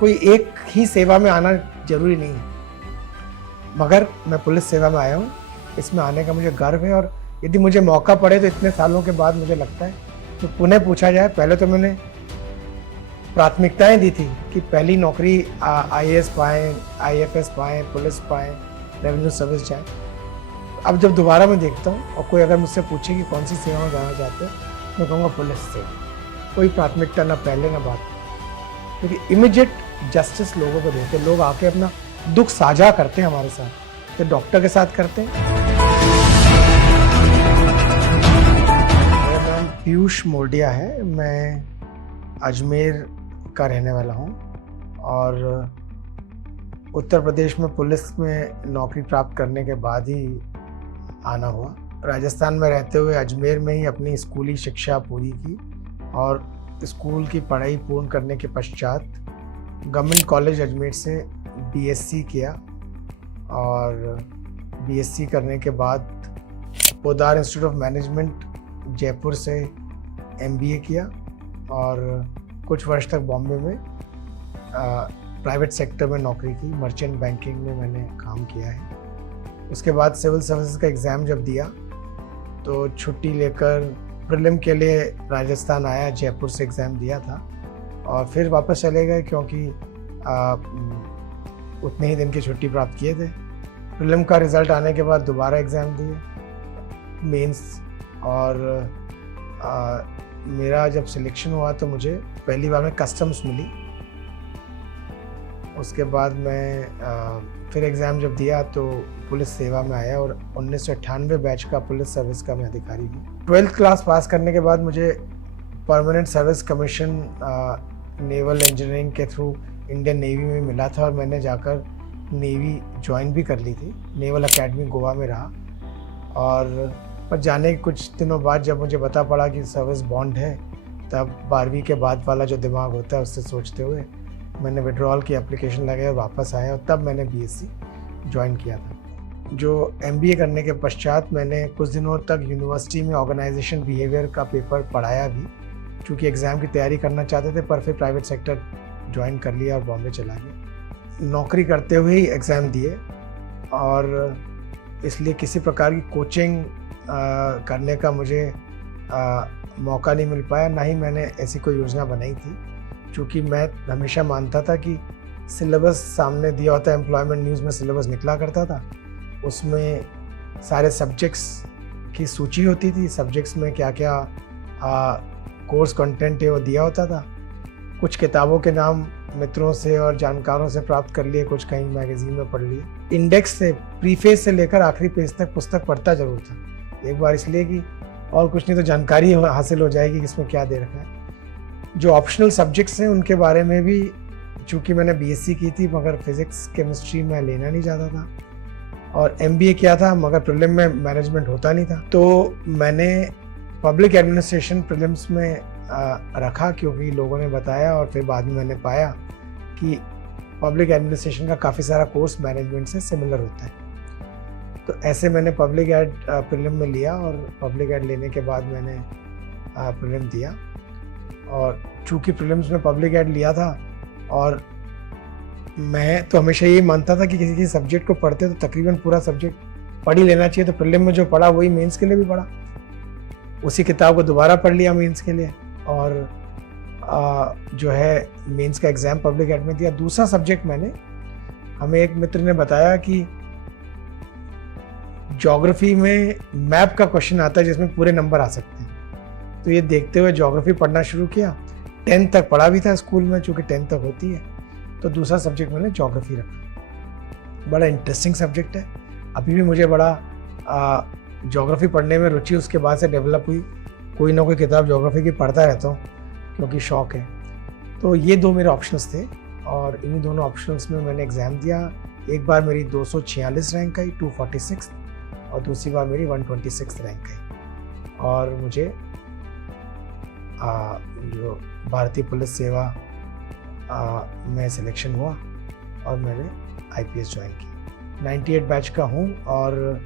कोई एक ही सेवा में आना जरूरी नहीं है, मगर मैं पुलिस सेवा में आया हूँ, इसमें आने का मुझे गर्व है। और यदि मुझे मौका पड़े तो इतने सालों के बाद मुझे लगता है तो पुनः पूछा जाए। पहले तो मैंने प्राथमिकताएं दी थी कि पहली नौकरी आईएएस पाएँ, आईएफएस पाएँ, पुलिस पाएँ, रेवेन्यू सर्विस जाएँ। अब जब दोबारा मैं देखता हूँ और कोई अगर मुझसे पूछे कि कौन सी सेवा में जाना चाहते हैं, मैं कहूँगा पुलिस से। कोई प्राथमिकता ना पहले ना बाद, क्योंकि इमीडिएट जस्टिस लोगों को देते, लोग आके अपना दुख साझा करते हैं हमारे साथ, तो डॉक्टर के साथ करते हैं। मेरा नाम पीयूष मोरडिया है, मैं अजमेर का रहने वाला हूँ और उत्तर प्रदेश में पुलिस में नौकरी प्राप्त करने के बाद ही आना हुआ। राजस्थान में रहते हुए अजमेर में ही अपनी स्कूली शिक्षा पूरी की और स्कूल की पढ़ाई पूर्ण करने के पश्चात गवर्नमेंट कॉलेज अजमेर से बीएससी किया और बीएससी करने के बाद Poddar institute of management Jaipur से एमबीए किया और कुछ वर्ष तक बॉम्बे में प्राइवेट सेक्टर में नौकरी की, मर्चेंट बैंकिंग में मैंने काम किया है। उसके बाद सिविल सर्विसेज का एग्ज़ाम जब दिया तो छुट्टी लेकर प्रीलिम के लिए राजस्थान आया, जयपुर से एग्ज़ाम दिया था और फिर वापस चले गए क्योंकि उतने ही दिन की छुट्टी प्राप्त किए थे। प्रीलिम का रिज़ल्ट आने के बाद दोबारा एग्ज़ाम दिए मेंस और मेरा जब सिलेक्शन हुआ तो मुझे पहली बार में कस्टम्स मिली। उसके बाद मैं फिर एग्ज़ाम जब दिया तो पुलिस सेवा में आया और 1998 बैच का पुलिस सर्विस का मैं अधिकारी हूँ। 12th क्लास पास करने के बाद मुझे permanent service commission naval engineering के थ्रू इंडियन नेवी में मिला था और मैंने जाकर नेवी ज्वाइन भी कर ली थी। नेवल एकेडमी गोवा में रहा और पर जाने के कुछ दिनों बाद जब मुझे पता पड़ा कि सर्विस बॉन्ड है, तब 12वीं के बाद वाला जो दिमाग होता है उससे सोचते हुए मैंने विड्रॉल की एप्लीकेशन लगाई और वापस आया और तब मैंने बीएससी ज्वाइन किया था। जो एमबीए करने के पश्चात मैंने कुछ दिनों तक यूनिवर्सिटी में ऑर्गेनाइजेशन बिहेवियर का पेपर पढ़ाया भी, क्योंकि एग्ज़ाम की तैयारी करना चाहते थे, पर फिर प्राइवेट सेक्टर ज्वाइन कर लिया और बॉम्बे चला गया। नौकरी करते हुए ही एग्ज़ाम दिए और इसलिए किसी प्रकार की कोचिंग करने का मुझे मौका नहीं मिल पाया, ना ही मैंने ऐसी कोई योजना बनाई थी। क्योंकि मैं हमेशा मानता था कि सिलेबस सामने दिया होता है, एम्प्लॉयमेंट न्यूज़ में सिलेबस निकला करता था, उसमें सारे सब्जेक्ट्स की सूची होती थी, सब्जेक्ट्स में क्या क्या कोर्स कंटेंट है वो दिया होता था। कुछ किताबों के नाम मित्रों से और जानकारों से प्राप्त कर लिए, कुछ कहीं मैगजीन में पढ़ लिए। इंडेक्स से प्रीफेस से लेकर आखिरी पेज तक पुस्तक पढ़ता जरूर था, एक बार इसलिए कि और कुछ नहीं तो जानकारी हासिल हो जाएगी कि इसमें क्या दे रखा है। जो ऑप्शनल सब्जेक्ट्स हैं उनके बारे में भी, चूँकि मैंने बीएससी की थी मगर फिज़िक्स केमिस्ट्री में लेना नहीं चाहता था और एमबीए किया था मगर प्रीलिम में मैनेजमेंट होता नहीं था, तो मैंने पब्लिक एडमिनिस्ट्रेशन प्रीलिम्स में रखा, क्योंकि लोगों ने बताया और फिर बाद में मैंने पाया कि पब्लिक एडमिनिस्ट्रेशन का काफ़ी सारा कोर्स मैनेजमेंट से सिमिलर होता है। तो ऐसे मैंने पब्लिक एड प्रीलिम में लिया और पब्लिक एड लेने के बाद मैंने प्रीलिम दिया। और चूँकि प्रीलिम्स में पब्लिक एड लिया था और मैं तो हमेशा यही मानता था कि किसी सब्जेक्ट को पढ़ते तो तकरीबन पूरा सब्जेक्ट पढ़ ही लेना चाहिए, तो प्रीलिम में जो पढ़ा वही मेंस के लिए भी पढ़ा, उसी किताब को दोबारा पढ़ लिया मेंस के लिए और जो है मेंस का एग्ज़ाम पब्लिक एड में दिया। दूसरा सब्जेक्ट मैंने, हमें एक मित्र ने बताया कि ज्योग्राफी में मैप का क्वेश्चन आता है जिसमें पूरे नंबर आ सकते हैं, तो ये देखते हुए ज्योग्राफी पढ़ना शुरू किया। 10th तक पढ़ा भी था स्कूल में, चूँकि 10th तक होती है, तो दूसरा सब्जेक्ट मैंने ज्योग्राफी रखा। बड़ा इंटरेस्टिंग सब्जेक्ट है, अभी भी मुझे बड़ा ज्योग्राफी पढ़ने में रुचि उसके बाद से डेवलप हुई। कोई ना कोई किताब ज्योग्राफी की पढ़ता रहता हूँ क्योंकि शौक है। तो ये दो मेरे ऑप्शंस थे और इन्हीं दोनों ऑप्शंस में मैंने एग्ज़ाम दिया। एक बार मेरी 246 रैंक आई, 246, और दूसरी बार मेरी 126 रैंक आई और मुझे जो भारतीय पुलिस सेवा में सिलेक्शन हुआ और मैंने आईपीएस ज्वाइन की। 98 बैच का हूँ और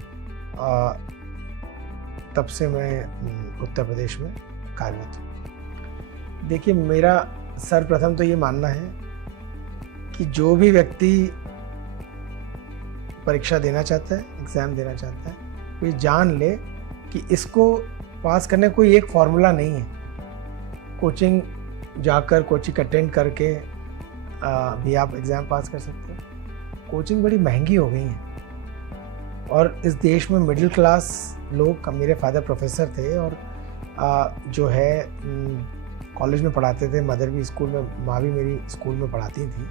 तब से मैं उत्तर प्रदेश में कार्यरत हूँ। देखिए, मेरा सर्वप्रथम तो ये मानना है कि जो भी व्यक्ति परीक्षा देना चाहता है, एग्ज़ाम देना चाहता है, वो ये जान ले कि इसको पास करने का कोई एक फार्मूला नहीं है। कोचिंग जाकर कोचिंग अटेंड करके भी आप एग्ज़ाम पास कर सकते हो। कोचिंग बड़ी महंगी हो गई है और इस देश में मिडिल क्लास लोग, मेरे फादर प्रोफेसर थे और जो है कॉलेज में पढ़ाते थे, मदर भी स्कूल में, माँ भी मेरी स्कूल में पढ़ाती थी।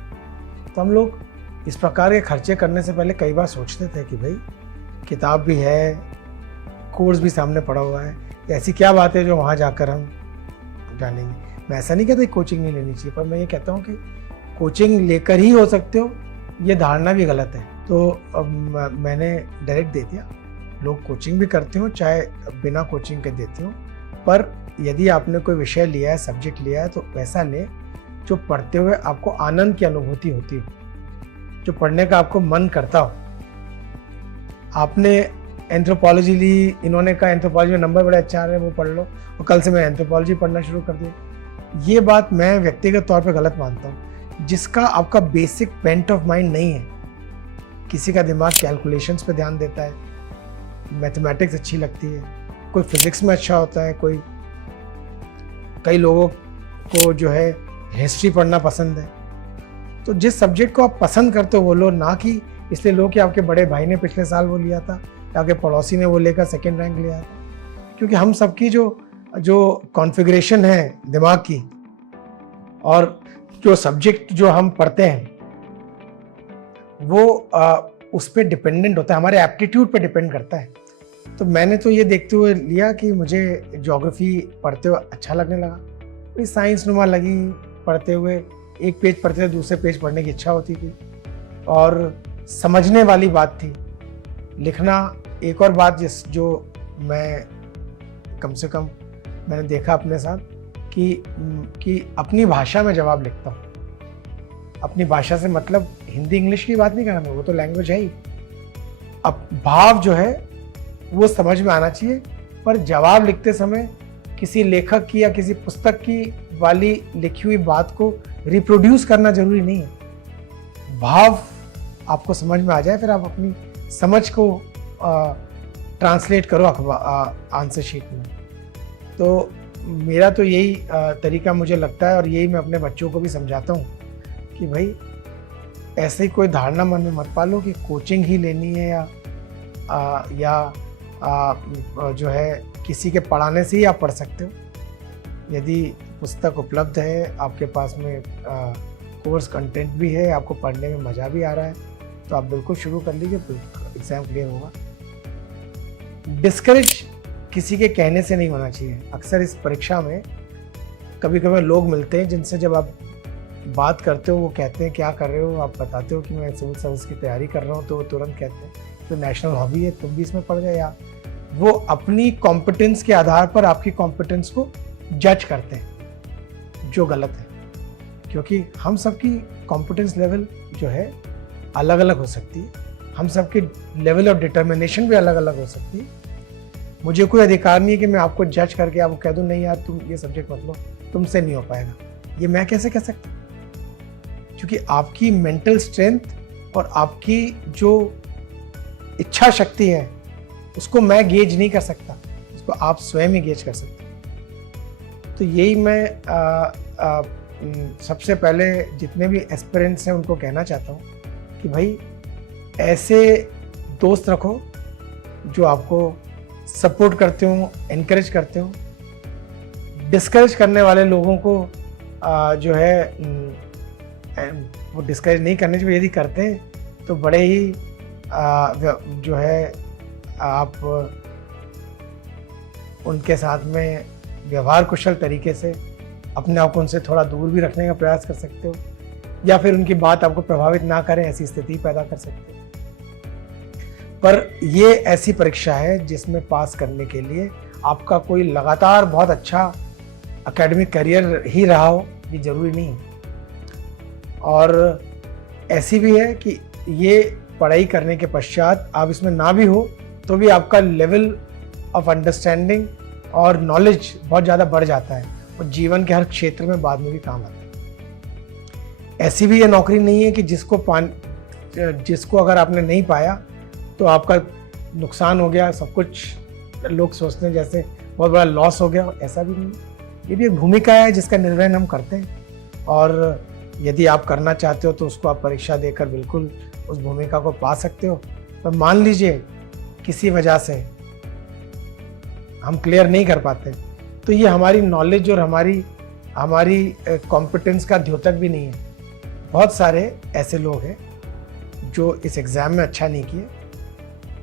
तो हम लोग इस प्रकार के खर्चे करने से पहले कई बार सोचते थे कि भाई किताब भी है, कोर्स भी सामने पड़ा हुआ है, ऐसी क्या बात है जो वहाँ जाकर हम जानेंगे। मैं ऐसा नहीं कहता कि कोचिंग नहीं लेनी चाहिए, पर मैं ये कहता हूँ कि कोचिंग लेकर ही हो सकते हो, ये धारणा भी गलत है। तो अब मैंने डायरेक्ट दे दिया। लोग कोचिंग भी करते हो, चाहे बिना कोचिंग के देते हो, पर यदि आपने कोई विषय लिया है, सब्जेक्ट लिया है, तो वैसा ले जो पढ़ते हुए आपको आनंद की अनुभूति होती हो, जो पढ़ने का आपको मन करता हो। आपने एंथ्रोपोलॉजी ली, इन्होंने कहा एंथ्रोपोलॉजी में नंबर बड़े अच्छा आ रहे हैं, वो पढ़ लो, और कल से मैं एंथ्रोपोलॉजी पढ़ना शुरू कर दिया। ये बात मैं व्यक्तिगत तौर पे गलत मानता हूँ। जिसका आपका बेसिक बेंट ऑफ माइंड नहीं है, किसी का दिमाग कैलकुलेशंस पे ध्यान देता है, मैथमेटिक्स अच्छी लगती है, कोई फिजिक्स में अच्छा होता है, कई लोगों को जो है हिस्ट्री पढ़ना पसंद है। तो जिस सब्जेक्ट को आप पसंद करते हो वो लो, ना कि इसलिए लो कि आपके बड़े भाई ने पिछले साल वो लिया था या आपके पड़ोसी ने वो लेकर सेकंड रैंक लिया था। क्योंकि हम सबकी जो कॉन्फ़िगरेशन है दिमाग की, और जो सब्जेक्ट जो हम पढ़ते हैं वो उस पर डिपेंडेंट होता है, हमारे एप्टीट्यूड पे डिपेंड करता है। तो मैंने तो ये देखते हुए लिया कि मुझे ज्योग्राफी पढ़ते हुए अच्छा लगने लगा, कोई साइंस नुमा लगी पढ़ते हुए, एक पेज पढ़ते थे दूसरे पेज पढ़ने की इच्छा होती थी और समझने वाली बात थी। लिखना एक और बात जो मैं कम से कम मैंने देखा अपने साथ कि अपनी भाषा में जवाब लिखता हूँ। अपनी भाषा से मतलब हिंदी इंग्लिश की बात नहीं कर रहा मैं, वो तो लैंग्वेज है ही। अब भाव जो है वो समझ में आना चाहिए, पर जवाब लिखते समय किसी लेखक की या किसी पुस्तक की वाली लिखी हुई बात को रिप्रोड्यूस करना जरूरी नहीं है। भाव आपको समझ में आ जाए, फिर आप अपनी समझ को ट्रांसलेट करो आंसर शीट में। तो मेरा तो यही तरीका मुझे लगता है, और यही मैं अपने बच्चों को भी समझाता हूँ कि भाई ऐसे ही कोई धारणा मन में मत पालो कि कोचिंग ही लेनी है या जो है किसी के पढ़ाने से ही आप पढ़ सकते हो। यदि पुस्तक उपलब्ध है, आपके पास में कोर्स कंटेंट भी है, आपको पढ़ने में मज़ा भी आ रहा है, तो आप बिल्कुल शुरू कर लीजिए, एग्ज़ाम क्लियर होगा। डिस्करेज किसी के कहने से नहीं होना चाहिए। अक्सर इस परीक्षा में कभी कभी लोग मिलते हैं जिनसे जब आप बात करते हो वो कहते हैं क्या कर रहे हो, आप बताते हो कि मैं सिविल सर्विस की तैयारी कर रहा हूँ, तो वो तुरंत कहते हैं तो नेशनल हॉबी है, तुम भी इसमें पढ़ जाए। या वो अपनी कॉम्पिटेंस के आधार पर आपकी कॉम्पिटेंस को जज करते हैं, जो गलत है। क्योंकि हम सबकी कॉम्पिटेंस लेवल जो है अलग अलग हो सकती है, हम सबकी लेवल ऑफ डिटर्मिनेशन भी अलग अलग हो सकती है। मुझे कोई अधिकार नहीं है कि मैं आपको जज करके आपको कह दूं नहीं यार तुम ये सब्जेक्ट मत लो, तुमसे नहीं हो पाएगा। ये मैं कैसे कह सकता? क्योंकि आपकी मेंटल स्ट्रेंथ और आपकी जो इच्छा शक्ति है उसको मैं गेज नहीं कर सकता, उसको आप स्वयं ही गेज कर सकते हैं। तो यही मैं सबसे पहले जितने भी एस्पिरेंट्स हैं उनको कहना चाहता हूँ कि भाई ऐसे दोस्त रखो जो आपको सपोर्ट करते हो, एनकरेज करते हो। डिस्करेज करने वाले लोगों को जो है वो डिस्करेज नहीं करने चाहिए। यदि करते हैं तो बड़े ही जो है आप उनके साथ में व्यवहार कुशल तरीके से अपने आप को उनसे थोड़ा दूर भी रखने का प्रयास कर सकते हो, या फिर उनकी बात आपको प्रभावित ना करें ऐसी स्थिति पैदा कर सकते हो। पर ये ऐसी परीक्षा है जिसमें पास करने के लिए आपका कोई लगातार बहुत अच्छा एकेडमिक करियर ही रहा हो, ये ज़रूरी नहीं है। और ऐसी भी है कि ये पढ़ाई करने के पश्चात आप इसमें ना भी हो तो भी आपका लेवल ऑफ अंडरस्टैंडिंग और नॉलेज बहुत ज़्यादा बढ़ जाता है और जीवन के हर क्षेत्र में बाद में भी काम आता है। ऐसी भी ये नौकरी नहीं है कि जिसको अगर आपने नहीं पाया तो आपका नुकसान हो गया, सब कुछ लोग सोचते हैं जैसे बहुत बड़ा लॉस हो गया, ऐसा भी नहीं। ये भी एक भूमिका है जिसका निर्वहन हम करते हैं, और यदि आप करना चाहते हो तो उसको आप परीक्षा देकर बिल्कुल उस भूमिका को पा सकते हो। पर मान लीजिए किसी वजह से हम क्लियर नहीं कर पाते, तो ये हमारी नॉलेज और हमारी कॉम्पिटेंस का द्योतक भी नहीं है। बहुत सारे ऐसे लोग हैं जो इस एग्ज़ाम में अच्छा नहीं किए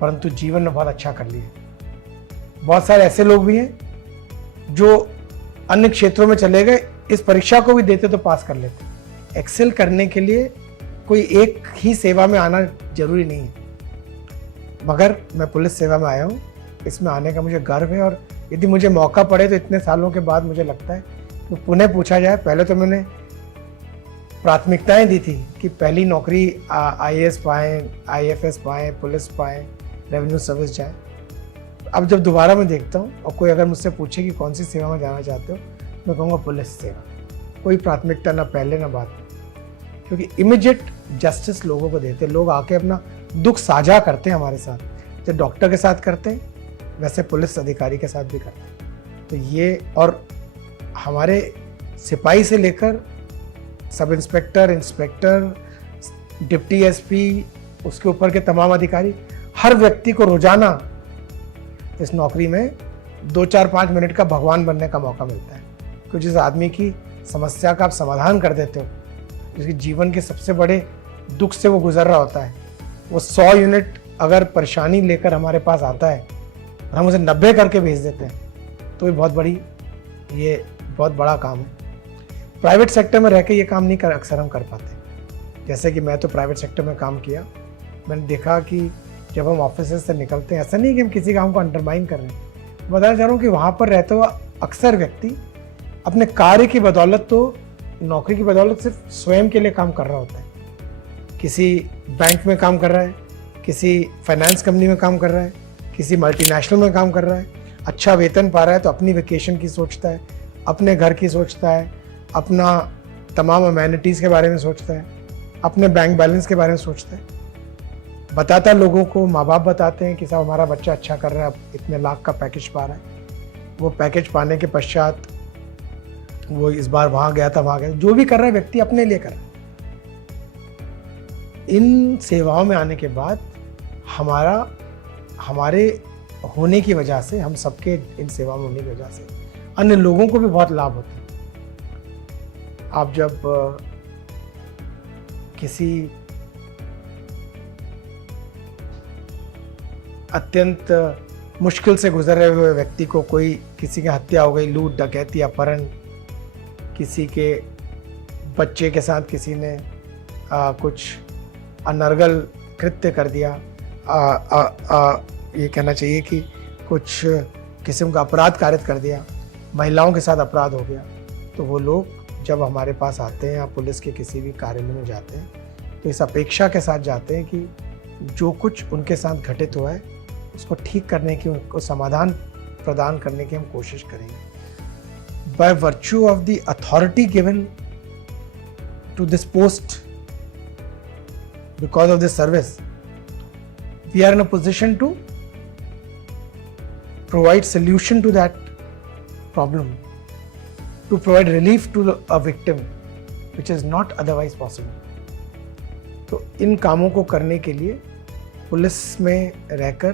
परंतु जीवन में बहुत अच्छा कर लिए। बहुत सारे ऐसे लोग भी हैं जो अन्य क्षेत्रों में चले गए, इस परीक्षा को भी देते तो पास कर लेते। एक्सेल करने के लिए कोई एक ही सेवा में आना जरूरी नहीं है, मगर मैं पुलिस सेवा में आया हूँ, इसमें आने का मुझे गर्व है। और यदि मुझे मौका पड़े तो इतने सालों के बाद मुझे लगता है तो पुनः पूछा जाए। पहले तो मैंने प्राथमिकताएं दी थी कि पहली नौकरी IAS पाएँ, IFS पाएँ, पुलिस पाएँ, रेवेन्यू सर्विस जाए। अब जब दोबारा मैं देखता हूँ और कोई अगर मुझसे पूछे कि कौन सी सेवा में जाना चाहते हो, मैं कहूँगा पुलिस सेवा। कोई प्राथमिकता ना पहले ना बाद, क्योंकि इमीडिएट जस्टिस लोगों को देते, लोग आके अपना दुख साझा करते हैं हमारे साथ। जब डॉक्टर के साथ करते हैं वैसे पुलिस अधिकारी के साथ भी करते हैं। तो ये, और हमारे सिपाही से लेकर sub inspector, inspector, deputy SP, उसके ऊपर के तमाम अधिकारी, हर व्यक्ति को रोजाना इस नौकरी में 2-4-5 मिनट का भगवान बनने का मौका मिलता है। क्योंकि जिस आदमी की समस्या का आप समाधान कर देते हो, जिसके जीवन के सबसे बड़े दुख से वो गुजर रहा होता है, वो 100 यूनिट अगर परेशानी लेकर हमारे पास आता है और हम उसे 90 करके भेज देते हैं, तो ये बहुत बड़ा काम है। प्राइवेट सेक्टर में रह के ये काम नहीं अक्सर हम कर पाते। जैसे कि मैं तो प्राइवेट सेक्टर में काम किया, मैंने देखा कि जब हम ऑफिस से निकलते हैं, ऐसा नहीं कि हम किसी काम को अंडरमाइन कर रहे हैं, बताना चाह रहा हूँ कि वहाँ पर रहते हुए अक्सर व्यक्ति अपने कार्य की बदौलत, तो नौकरी की बदौलत सिर्फ स्वयं के लिए काम कर रहा होता है। किसी बैंक में काम कर रहा है, किसी फाइनेंस कंपनी में काम कर रहा है, किसी मल्टीनेशनल में काम कर रहा है, अच्छा वेतन पा रहा है तो अपनी वेकेशन की सोचता है, अपने घर की सोचता है, अपना तमाम अमेनिटीज़ के बारे में सोचता है, अपने बैंक बैलेंस के बारे में सोचता है। बताता लोगों को, माँ बाप बताते हैं कि साहब हमारा बच्चा अच्छा कर रहा है, अब इतने लाख का पैकेज पा रहा है। वो पैकेज पाने के पश्चात वो इस बार वहाँ गया था, वहाँ गया, जो भी कर रहा है व्यक्ति अपने लिए कर रहा है। इन सेवाओं में आने के बाद हमारे होने की वजह से, हम सबके इन सेवाओं में होने की वजह से अन्य लोगों को भी बहुत लाभ होता है। आप जब किसी अत्यंत मुश्किल से गुजर रहे हुए व्यक्ति को, किसी की हत्या हो गई, लूट डकैती अपहरण, किसी के बच्चे के साथ किसी ने कुछ अनर्गल कृत्य कर दिया, ये कहना चाहिए कि कुछ किस्म का अपराध कारित कर दिया, महिलाओं के साथ अपराध हो गया, तो वो लोग जब हमारे पास आते हैं या पुलिस के किसी भी कार्यालय में जाते हैं तो इस अपेक्षा के साथ जाते हैं कि जो कुछ उनके साथ घटित हुआ है उसको ठीक करने की, उनको समाधान प्रदान करने की हम कोशिश करेंगे। By virtue of the authority given to this post, because of this service, we are in a position to provide solution to that problem, to provide relief to a victim which is not otherwise possible. तो इन कामों को करने के लिए police में रहकर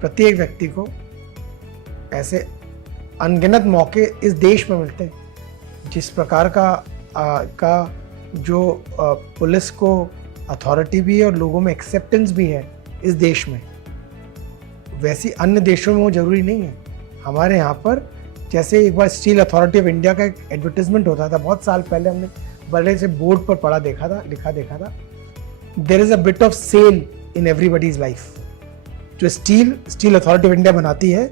प्रत्येक व्यक्ति को ऐसे अनगिनत मौके इस देश में मिलते हैं। जिस प्रकार का जो पुलिस को अथॉरिटी भी है और लोगों में एक्सेप्टेंस भी है इस देश में, वैसी अन्य देशों में वो जरूरी नहीं है। हमारे यहाँ पर जैसे एक बार स्टील अथॉरिटी ऑफ इंडिया का एक एडवर्टाइजमेंट होता था, बहुत साल पहले हमने बड़े से बोर्ड पर लिखा देखा था, there is a bit of SAIL in everybody's life. जो स्टील अथॉरिटी ऑफ इंडिया बनाती है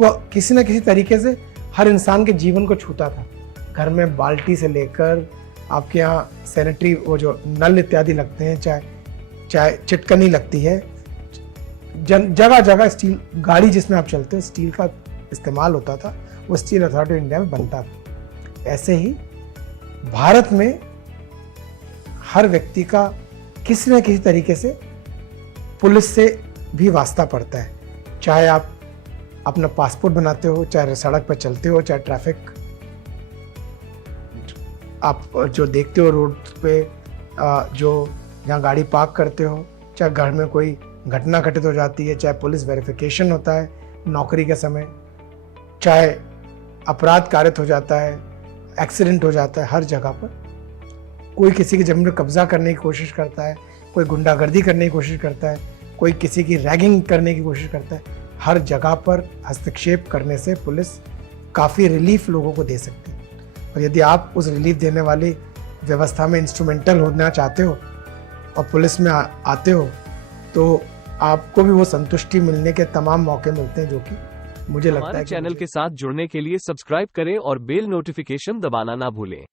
वो किसी न किसी तरीके से हर इंसान के जीवन को छूता था। घर में बाल्टी से लेकर आपके यहाँ सैनिटरी वो जो नल इत्यादि लगते हैं, चाहे चिटकनी लगती है, जगह जगह स्टील, गाड़ी जिसमें आप चलते हो स्टील का इस्तेमाल होता था, वो स्टील अथॉरिटी ऑफ इंडिया में बनता था। ऐसे ही भारत में हर व्यक्ति का किसी न किसी तरीके से पुलिस से भी वास्ता पड़ता है। चाहे आप अपना पासपोर्ट बनाते हो, चाहे सड़क पर चलते हो, चाहे ट्रैफिक आप जो देखते हो रोड पे, जो जहाँ गाड़ी पार्क करते हो, चाहे घर में कोई घटना घटित हो जाती है, चाहे पुलिस वेरिफिकेशन होता है नौकरी के समय, चाहे अपराध कारित हो जाता है, एक्सीडेंट हो जाता है, हर जगह पर कोई किसी की जमीन पर कब्जा करने की कोशिश करता है, कोई गुंडागर्दी करने की कोशिश करता है, कोई किसी की रैगिंग करने की कोशिश करता है। हर जगह पर हस्तक्षेप करने से पुलिस काफ़ी रिलीफ लोगों को दे सकती है। और यदि आप उस रिलीफ देने वाली व्यवस्था में इंस्ट्रूमेंटल होना चाहते हो और पुलिस में आते हो, तो आपको भी वो संतुष्टि मिलने के तमाम मौके मिलते हैं, जो कि मुझे लगता है। हमारे चैनल के साथ जुड़ने के लिए सब्सक्राइब करें और बेल नोटिफिकेशन दबाना ना भूलें।